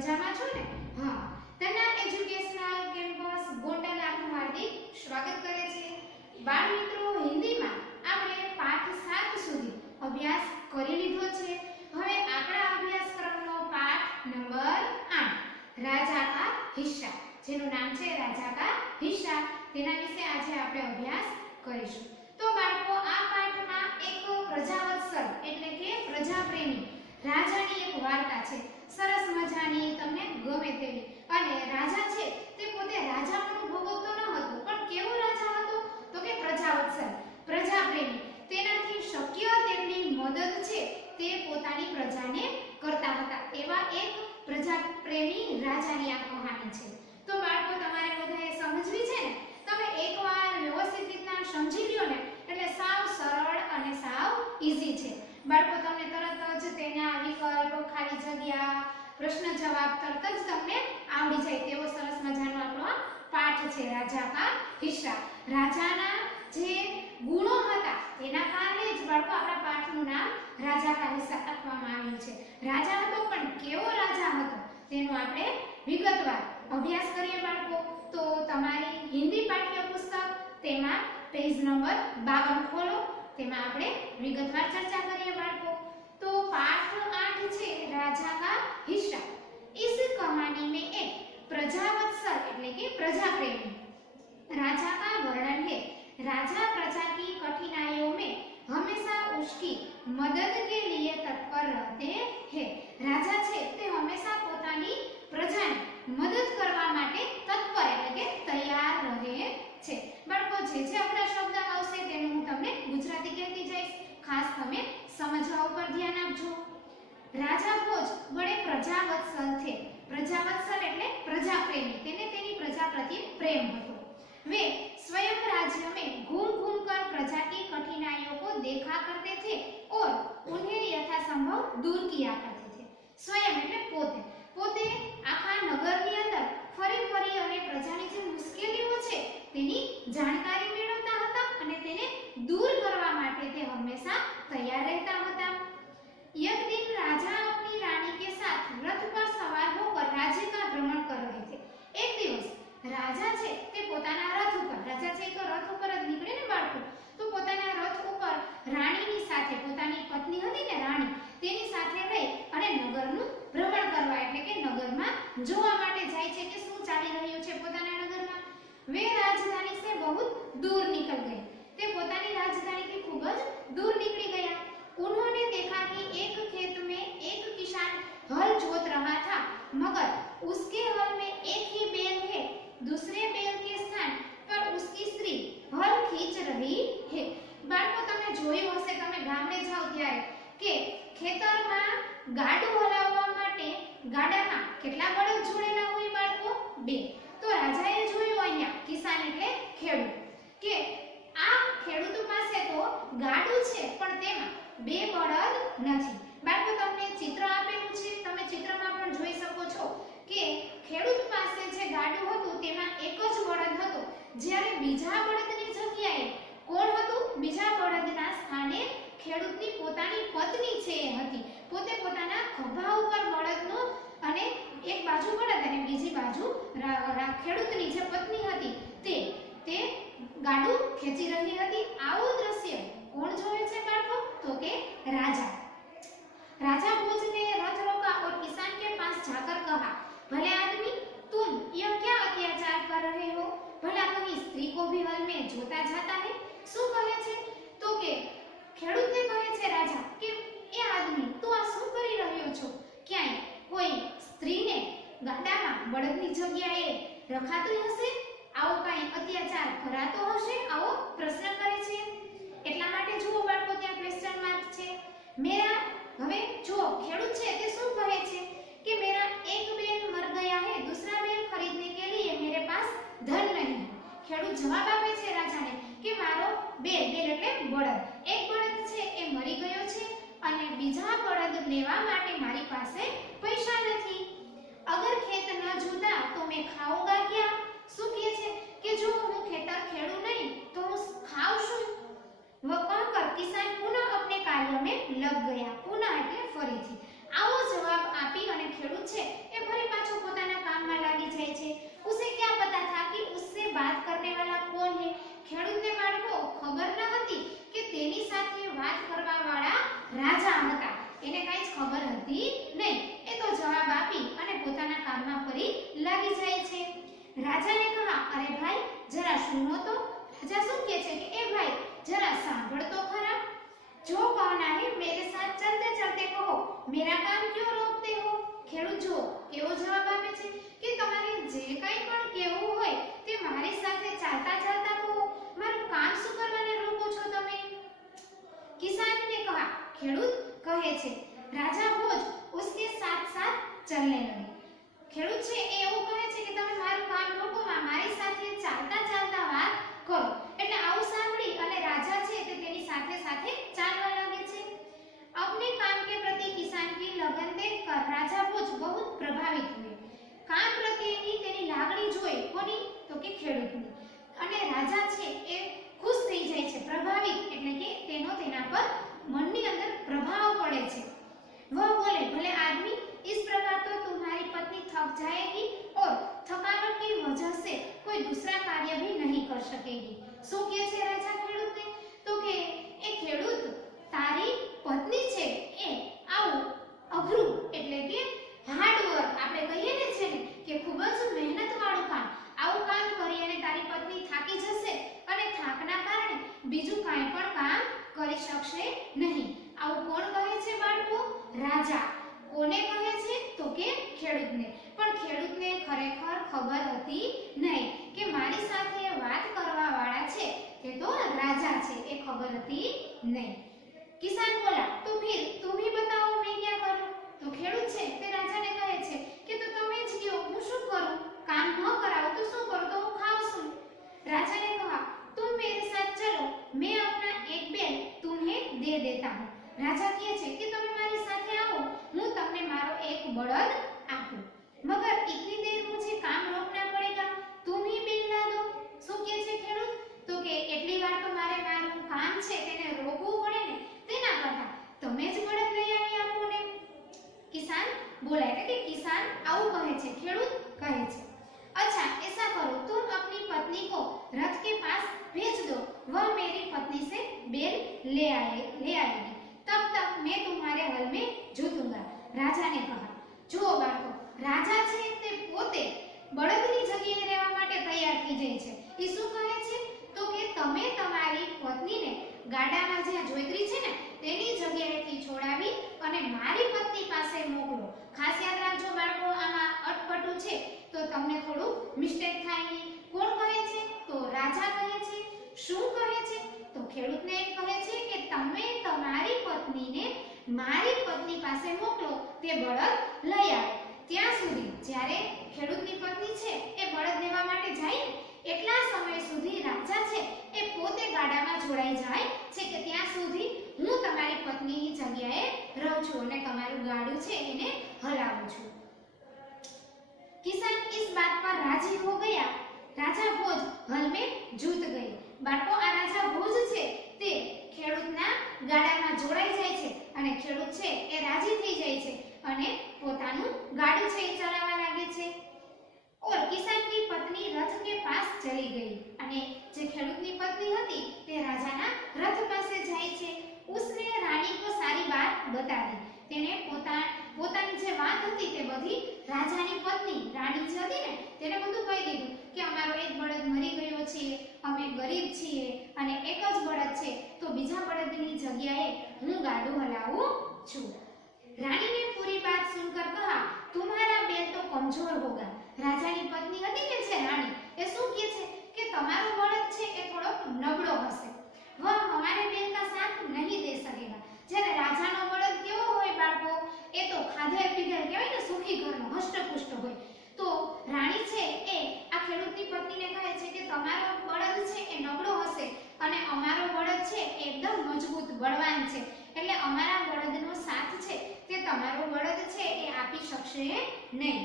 મજામાં છો ને? હા, તના એજ્યુકેશનલ કેમ્પસ ગોંડલ આપનું હાર્દિક સ્વાગત કરે છે. બાળ મિત્રો, હિન્દીમાં આપણે પાઠ 7 સુધી અભ્યાસ કરી લીધો છે. હવે આપણા અભ્યાસક્રમનો પાઠ નંબર 8 રાજા કા હિસ્સા, જેનું નામ છે રાજા કા હિસ્સા, તેના વિશે આજે આપણે અભ્યાસ કરીશું. તો બાળકો, આ પાઠમાં એક પ્રજાવત્સલ એટલે કે પ્રજાપ્રેમી રાજાની એક વાર્તા છે. સરસ મજાની, તમને ગમે તેવી. અને રાજા છે તે પોતે રાજાપણું ભોગવતો ન હતો, પણ કેવો રાજા હતો તો કે પ્રજાવત્સલ, પ્રજાપ્રેમી. તેનાથી શક્ય તેટલી મદદ છે તે પોતાની પ્રજાને કરતા હતા. એવા એક પ્રજાપ્રેમી રાજાની આ કહાની છે. તો બાળકો, તમારે બધાએ સમજવી છે ને? તમે એકવાર વ્યવસ્થિત રીતના સમજી લ્યો ને એટલે સાવ સરળ અને સાવ ઈઝી છે. બાળકો, તમને તરત જ તેના વિકલ્પ, ખાલી જગ્યા, પ્રશ્ન જવાબ તરત જ તમને આવડી જાય તેવો સરસ મજાનો આપણો પાઠ છે રાજા કા હિસ્સા. રાજાના જે ગુણો હતા તેના કારણે જ બાળકો આપણા પાઠનું નામ રાજા કા હિસ્સા આપવામાં આવ્યું છે. રાજા હતો, પણ કેવો રાજા હતો તેનો આપણે વિગતવાર અભ્યાસ કરીએ બાળકો. તો તમારી હિન્દી પાઠ્યપુસ્તક તેમાં પેજ નંબર 52 ખોલો, તેમાં આપણે વિગતવાર ચર્ચા કરીએ બાળકો. तो पाठ 8 છે राजा का हिस्सा. इस कहानी में एक प्रजावत्सल એટલે કે प्रजाप्रेमी राजा का वर्णन है. राजा प्रजा की कठिनाइयों में हमेशा उसकी मदद के लिए तत्पर रहते हैं. राजा છે તે હંમેશા પોતાની પ્રજાની મદદ કરવા માટે તત્પર એટલે કે તૈયાર રહે છે. બાળકો, જે આપણા શબ્દ આવશે તેનું હું તમને ગુજરાતી કહેતી જઈશ, ખાસ તમે समझवा पर ध्यान आपजो. राजा भोज बड़े प्रजावत्सल थे. प्रजावत्सल એટલે પ્રજાપ્રેમી, તેને તેની પ્રજા પ્રત્યે પ્રેમ હતો. वे स्वयं राज्य में घूम-घूम कर प्रजा की कठिनाइयों को देखा करते थे और उन्हें यथासंभव दूर किया करते थे. स्वयं એટલે પોતે, પોતે આખા નગરની અંદર ફરી અને પ્રજાની જે મુશ્કેલીઓ છે તેની જાણકારી મેળવતા હતા અને તેને दूर કરવા માટે તે હંમેશા तैयार रहता था. एक दिन राजा अपनी रानी के साथ रथ पर सवार होकर राज्य का भ्रमण कर रहे थे. एक दिवस राजा છે તે પોતાના રથ ઉપર, રાજા છે તો રથ ઉપર જ નીકળે ને બાળકો, તો પોતાના રથ ઉપર રાણીની સાથે, પોતાની પત્ની હતી ને રાણી, તેની સાથે રહી અને નગરનું ભ્રમણ કરવા એટલે કે નગરમાં જોવા માટે જાય છે કે શું ચાલી રહ્યું છે પોતાના નગરમાં. वे राजधानी से बहुत दूर निकल गए. તે પોતાની રાજધાનીથી ખૂબ જ दूर निकली गया. उन्होंने देखा कि एक खेत में एक किसान हल जोत रहा था, मगर उसके हल में एक ही बैल है. दूसरे बैल के स्थान पर उसकी स्त्री हल खींच रही है. बाळको, તમે જોયું હશે, તમે ગામડે જાવ ત્યારે કે ખેતરમાં ગાડું હલાવવા માટે ગાડામાં કેટલા બળદ જોડેલા હોય બાળકો? 2. તો રાજાએ જોયું અહીંયા, કિસાન એટલે ખેડૂત, કે આ ખેડૂત પાસે તો ગાડું છે પણ તેમાં 2 બળદ નથી. બાળકો, તમને ચિત્ર આપેલું છે, તમે ચિત્રમાં પણ જોઈ શકો છો કે ખેડૂત પાસે જે ગાડું હતું તેમાં એક જ બળદ હતો, જ્યારે બીજા બળદની જગ્યાએ કોણ હતું? બીજા બળદના સ્થાને ખેડૂતની પોતાની પત્ની છે એ હતી. પોતે પોતાના ખભા ઉપર બળદનો અને એક બાજુ બળદ અને બીજી બાજુ ખેડૂતની જે પત્ની હતી તે ગાડું ખેંચી રહી હતી. આવું દ્રશ્ય કોણ જોવે છે બાળકો? તો કે राजा. राजा भोज ने रथ रोका और किसान के पास जाकर कहा, भले आदमी, तुम यह क्या अत्याचार कर रहे हो? भला कहीं स्त्री को भी हल में जोता जाता है? શું કહે છે? તો કે ખેડૂતને કહે છે રાજા કે એ આદમી, તું આ શું કરી રહ્યો છો? ક્યાંય કોઈ સ્ત્રીને ગાડામાં બળદની જગ્યાએ રખાતી હશે? આવો કાંઈ અત્યાચાર કરાતો હશે? આવો પ્રશ્ન કરે છે. એટલા માટે જુઓ બાળકો, ત્યાં ક્વેશ્ચન માર્ક છે. મેરા, હવે જો ખેડૂત છે તે શું કહે છે કે મેરા એક બેલ મર ગયા है, दूसरा बेल खरीदने के लिए मेरे पास धन नहीं. ખેડૂત જવાબ આપે છે રાજાને કે મારો બેલ એટલે બળદ, એક બળદ છે એ મરી ગયો છે અને બીજા બળદ લેવા માટે મારી પાસે પૈસા નથી. અગર ખેત ન જોતા તો મેં ખાऊंगा क्या? શું કહે છે કે જો હું ખેતર ખેડું નહીં તો હું ખાઉં શું? वह कहकर किसान पुनः अपने कार्य में लग गया. पुनः એટલે ફરીથી. આવો જવાબ આપી અને ખેડૂત છે એ ફરી નહીં. એ તો જવાબ આપી અને પોતાના કામમાં ફરી લાગી જાય છે. રાજાને કહા, અરે ભાઈ જરા સુનો તો. રાજા શું કહે છે કે એ ભાઈ जरा सांभल तो खरा, जो कहना है मेरे साथ चलते चलते कहो, मेरा काम क्यों रोकते हो? खेडूत जो केवो जवाब आपे छे कि तमारे जे काई पण केवुं होय ते मारी साथे चालता चालता कहो, माરું કામ શું કરવાને રોકો છો તમે? किसान ने कहा, खेडूत कहे छे राजा भोज उसके साथ साथ चलने लगे. ખેડૂત છે એ એવું કહે છે કે તમે મારું કામ રોકો, મારી સાથે ચાલતા ચાલતા વાત કરો. એટલે આવું સાંભળી અને રાજા છે તે તેની સાથે સાથે ચાલવા લાગે છે. अपने काम के प्रति किसान की लगन देखकर राजा भोज बहुत प्रभावित हुए. કામ પ્રત્યેની તેની લાગણી જોઈ કોની? તો કે ખેડૂતની. અને રાજા છે એ ખુશ થઈ જાય છે. પ્રભાવિત એટલે કે તેનો તેના પર મનની અંદર પ્રભાવ પડે છે. वह बोले, भले आदमी इस प्रकार तो तुम्हारी पत्नी थक जाएगी और थकावट की वजह से कोई दूसरा कार्य भी नहीं कर सकेगी. શું કહે છે રાજા ખેડૂતને? તો કે એ ખેડૂત તારી પત્ની છે એ આવું અઘરું એટલે કે હાર્ડ વર્ક આપણે કહીએ ને છે ને કે ખૂબ જ મહેનત વાળું કામ, આવું કામ કરી અને તારી પત્ની થાકી જશે અને થાકના કારણે બીજું કાંઈ પણ કામ કરી શકશે નહીં. આવું કોણ કહે છે બાળકો? રાજા. કોને કહે છે? તો કે ખેડૂતને. પણ ખેડૂતને ખરેખર ખબર હતી નહીં કે મારી સાથે વાત કરવા વાળા છે તે તો રાજા છે, એ ખબર હતી નહીં. કિસાન બોલા, તો ફિર તુમ ही बताओ मैं क्या करूं? તો ખેડૂત છે તે રાજાને કહે છે કે તો તમે જ કહો હું શું કરું? કામ ન કરાવો તો શું કરું? તો હું ખાઉં છું. राजा ने कहा, तुम मेरे साथ चलो, मैं अपना एक बैल तुम्हें दे देता हूं. राजा કહે છે કે તમે મારી સાથે આવો, હું તમને મારો એક બળદ આપું. मगर इतनी देर मुझे काम रोकना पड़ेगा, तुम ही बैल ला दो. શું કહે છે ખેડૂત? તો કે એટલી વાર તો મારે મારું કામ છે તેને રોકવું પડે ને, તેના કરતા તમે જ બળદ લઈ આવી આપો ને. કિસાન બોલા એટલે કે કિસાન આવું કહે છે, ખેડૂત કહે છે, अच्छा ऐसा करो, तुम अपनी पत्नी को रथ के पास भेज दो, वह मेरी पत्नी से बैल ले आएगी, तब तक मैं तुम्हारे हल में जोतूंगा. राजा ने कहा, જો બાળકો રાજા છે તે પોતે બળદની જગ્યાએ રહેવા માટે તૈયાર થઈ જાય છે. એ શું કહે છે? તો કે તમે તમારી પત્નીને ગાડામાં જ્યાં જોઈત્રી છે ને તેની જગ્યાએથી છોડાવી અને મારી પત્ની પાસે મોકલો. ખાસ યાદ રાખજો બાળકો, આમાં અટપટું છે તો તમને થોડું મિસ્ટેક થાય નહીં. કોણ કહે છે? તો રાજા કહે છે. શું કહે છે? તો ખેડૂતને એમ કહે છે કે તમે તમારી પત્નીને મારી પત્ની પાસે મોકલો, તે બળદ લઈ આવે. ત્યાં સુધી જ્યારે ખેડૂતની પત્ની છે એ બળદ લેવા માટે જાય ને એટલા સમય સુધી રાજા છે એ પોતે ગાડામાં જોડાઈ જાય છે કે ત્યાં સુધી હું તમારી પત્નીની જગ્યાએ રહું છું અને તમારું ગાડું છે એને હલાવું છું. किसान इस बात पर राजी हो गया. राजा भोज हल में जूत गई. बाळको આ રાજા ભોજ છે તે ખેડૂતના ગાડામાં જોડાઈ જાય છે અને ખેડૂત છે એ રાજી થઈ જાય છે અને પોતાનું ગાડું છે એ ચલાવવા લાગે છે. और किसान की पत्नी रथ के पास चली गई. અને જે ખેડૂતની પત્ની હતી તે રાજાના રથ પાસે જાય છે. उसने रानी को सारी बात बता दी. તેણે પોતાની જે વાત હતી તે બધી રાજાની પત્ની રાણી જે હતી ને તેને બધું કહી દીધું કે અમારો એક બળદ મરી ગયો છે, અમે ગરીબ છીએ અને એક જ બળદ છે તો બીજા બળદની જગ્યાએ હું ગાડું હલાવું છું. रानी ने पूरी बात सुनकर कहा, तुम्हारा बैल तो कमजोर होगा. રાજાની પત્ની હતી ને છે રાણી એ શું કહે છે કે તમારો બળદ છે એ થોડો નબળો હશે. वह हमारे बैल का साथ नहीं दे सकेगा. જ્યારે રાજાનો બળદ કેવો હોય બાળકો? એ તો ખાધેલ પીધેલ કહેવાય ને, સુખી ઘરનો, હષ્ટપુષ્ટ હોય. તો રાણી છે એ આ ખેડૂતની પત્નીને કહે છે કે તમારો બળદ છે એ નબળો હશે અને અમારો બળદ છે એ એકદમ મજબૂત બળવાન છે, એટલે અમારા બળદનો સાથ છે તે તમારો બળદ છે એ આપી શકશે નહીં.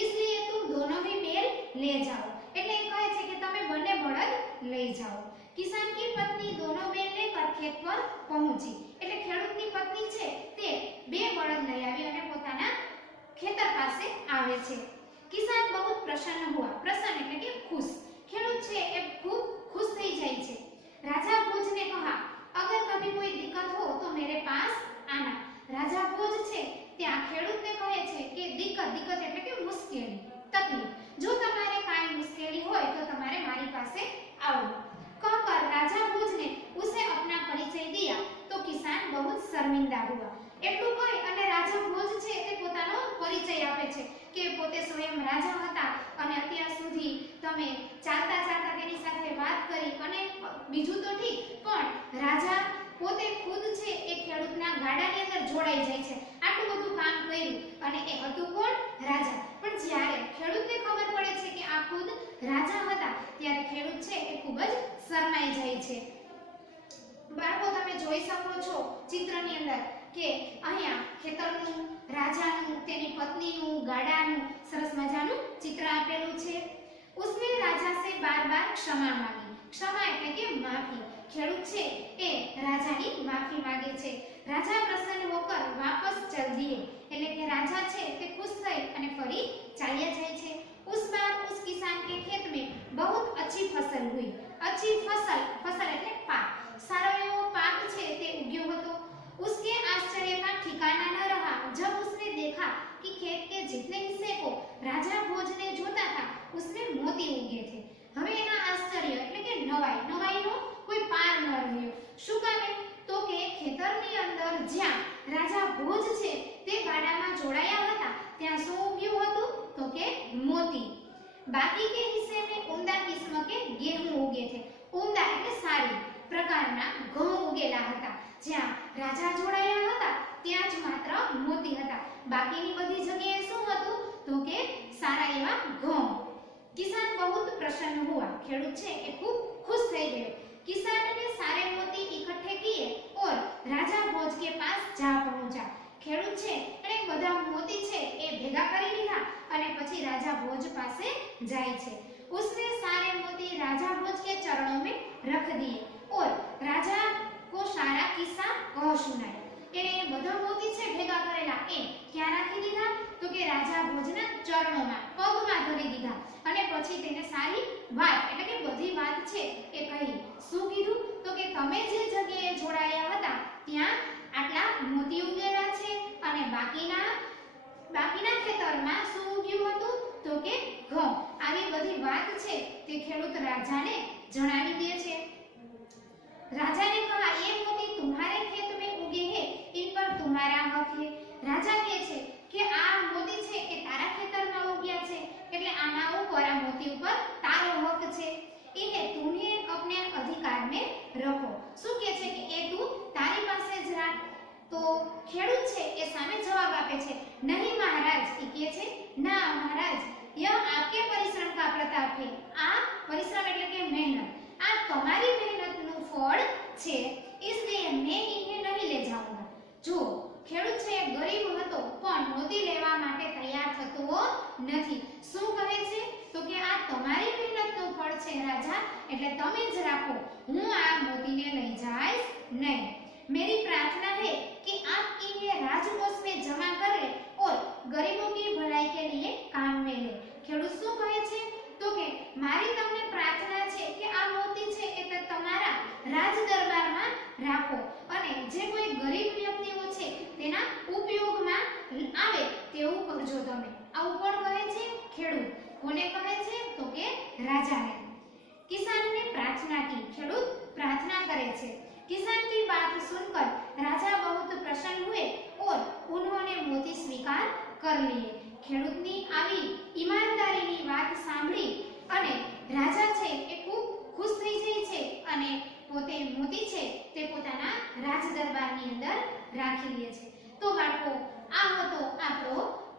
इसलिए तुम दोनों ही बैल ले जाओ. એટલે એ કહે છે કે તમે બંને બળદ લઈ જાઓ. किसान की पत्नी दोनों बैल लेकर खेत पर पहुंची. એટલે ખેડૂતની પત્ની છે તે બે બળદ લઈ આવી અને પોતાના ખેતર પાસે આવે છે. किसान बहुत प्रसन्न हुआ. प्रसन्न એટલે કે ખુશ. ખેડૂત છે એ ખૂબ ખુશ થઈ જાય છે. राजा भोज ने कहा, अगर कभी कोई दिक्कत हो तो मेरे पास आना. राजा भोज છે તે પોતે સ્વયં રાજા હતા અને અત્યાર સુધી તમે ચાલતા ચાલતા તેની સાથે વાત કરી અને બીજું તો ઠીક પણ રાજા પોતે ખુદ છે એ ખેડૂતના ગાડાની અંદર જોડાઈ જાય છે, આટલું બધું કામ કર્યું અને એ હતું કોણ? રાજા. પણ જ્યારે ખેડૂતને ખબર પડે છે કે આ ખુદ રાજા હતા ત્યારે ખેડૂત છે એ ખૂબ જ શરમાઈ જાય છે. બાળકો તમે જોઈ શકો છો ચિત્રની અંદર કે અહીંયા ખેતરનું, રાજાનું, તેની પત્નીનું, ગાડાનું સરસ મજાનું ચિત્ર આપેલું છે. उसने राजा से बार-बार क्षमा मांगी. क्षमा એટલે કે માફી. ખેડૂત છે એ રાજાની માફી માંગે છે. રાજા પ્રસન્ન હોકર વાપસ ચલ દિए એટલે કે રાજા છે તે ખુશ થઈ અને ફરી ચાલ્યા જાય છે. उस बार उस किसान के खेत में बहुत अच्छी फसल हुई. अच्छी फसल, फसल એટલે પાક. સારો એવો પાક છે તે ઉગ્યો હતો. उसके आश्चर्य का ठिकाना न रहा जब उसने देखा कि खेत के जितने हिस्से को राजा भोज ने जोता था उसमें मोती उगे थे. હવે એના આશ્ચર્ય એટલે કે નવાઈનો કોઈ પાર ન રહ્યો. શું કામે? તો કે ખેતરની અંદર જ્યાં રાજા ભોજ છે તે ગાડામાં જોડાયા હતા ત્યાં શું ઉગ્યું હતું? તો કે મોતી. બાકી કે હિસ્સે में उम्दा किस्म के गेहूं उगे थे. उम्दा એટલે સારી પ્રકારના ઘઉં ઉગેલા હતા. જ્યાં રાજા જોડાયા હતા ત્યાં જ માત્ર મોતી હતા, બાકીની બધી જગ્યાએ શું હતું? તો કે સારા એવા ઘઉં. किसान बहुत प्रसन्न हुआ. ખેડૂત છે એ ખૂબ ખુશ થઈ ગયો. किसान ने सारे मोती इकट्ठे किए और राजा भोज के पास जा पहुंचा. ખેડૂત છે એને બધા મોતી છે એ ભેગા કરી લીધા અને પછી રાજા ભોજ પાસે જાય છે. उसने सारे मोती राजा भोज के चरणों में रख दिए और राजा को सारा किस्सा कह सुनाया. એને બધા મોતી છે ભેગા કરેલા એ ક્યાં રાખી દીધા? તો કે રાજા ભોજના ચરણોમાં, પગમાં ધરી દીધા અને પછી તેને સારી વાત એટલે કે બધી વાત છે એ કહી. શું કીધું? તો કે તમે જે જગ્યાએ જોડાયા હતા ત્યાં આટલા મોતી ઉગેલા છે અને બાકીના ખેતરમાં શું ઉગ્યું હતું? તો કે ઘઉં. આવી બધી વાત છે તે ખેડૂત રાજાને જણાવી દે છે. राजा ने कहा ये मोती तुम्हारे खेत में उगे हैं, इन पर तुम्हारा हक है. राजा કહે છે કે આ મોતી છે એ તારા ખેતરમાં ઉગ્યા છે એટલે આના ઉપર, આ મોતી ઉપર તારો હક છે. इन्हें तुम्हें अपने अधिकार में रखो. શું કહે છે કે એ તું તારી પાસે જ રાખ. તો ખેડૂત છે એ સામે જવાબ આપે છે, નહીં મહારાજ. એ કહે છે ના મહારાજ, यह आपके परिश्रम का प्रताप है. આ પરિશ્રમ એટલે કે મહેનત, આ તમારી મહેનતનું ફળ છે, इसलिए मैं इन्हें नहीं ले जाऊंगा. જો ખેડૂત છે ગરીબ હતો પણ મોતી લેવા માટે તૈયાર થતો નથી. શું કહે છે? તો કે આ તમારી મહેનતનું ફળ છે રાજા, એટલે તમે જ રાખો, હું આ મોતીને લઈ જઈશ નહીં. मेरी प्रार्थना है कि आप इन्हें राजकोष में जमा कर ले और गरीबों की भलाई के लिए काम में ले. ખેડૂત શું કહે છે? તો કે મારી તમને પ્રાર્થના છે કે આ મોતી છે એ તમારા રાજ દરબારમાં રાખો અને જે કોઈ ગરીબ વ્યક્તિઓ છે તેના ઉપયોગમાં આવે તેવું કરજો તમે. આવું કોણ કહે છે? ખેડૂત. કોને કહે છે? તો કે રાજાને. किसान ने प्रार्थना की. ખેડૂત प्रार्थना करे છે. किसान की बात सुनकर राजा बहुत प्रसन्न हुए और उन्होंने मोती स्वीकार कर लिए. ખેડૂતની આવી ઈમાનદારીની વાત સાંભળી અને રાજા છે એ ખૂબ ખુશ થઈ જાય છે અને પોતે મોતી છે તે પોતાના રાજ દરબારની અંદર રાખી લે છે. તો બાળકો આ હતો આપણો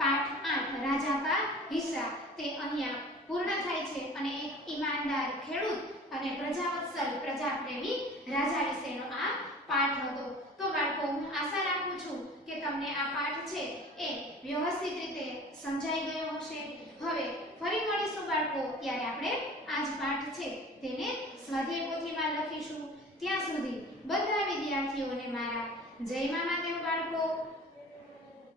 પાઠ 8 રાજા કા હિસ્સા. તે અહીંયા પૂર્ણ થાય છે અને એક ઈમાનદાર ખેડૂત અને પ્રજાવત્સલ પ્રજાપ્રેમી રાજા વિશેનો આ પાઠ હતો. તો બાળકો હું આશા રાખું છું કે તમને આ પાઠ છે એ વ્યવસ્થિત રીતે સમજાઈ ગયો હશે. હવે ફરી મળીશું બાળકો, ત્યારે આપણે આ જ પાઠ છે તેને સ્વાધ્યાય પોથીમાં લખીશું. ત્યાં સુધી બધા વિદ્યાર્થીઓને મારા જય મા મહાદેવ બાળકો.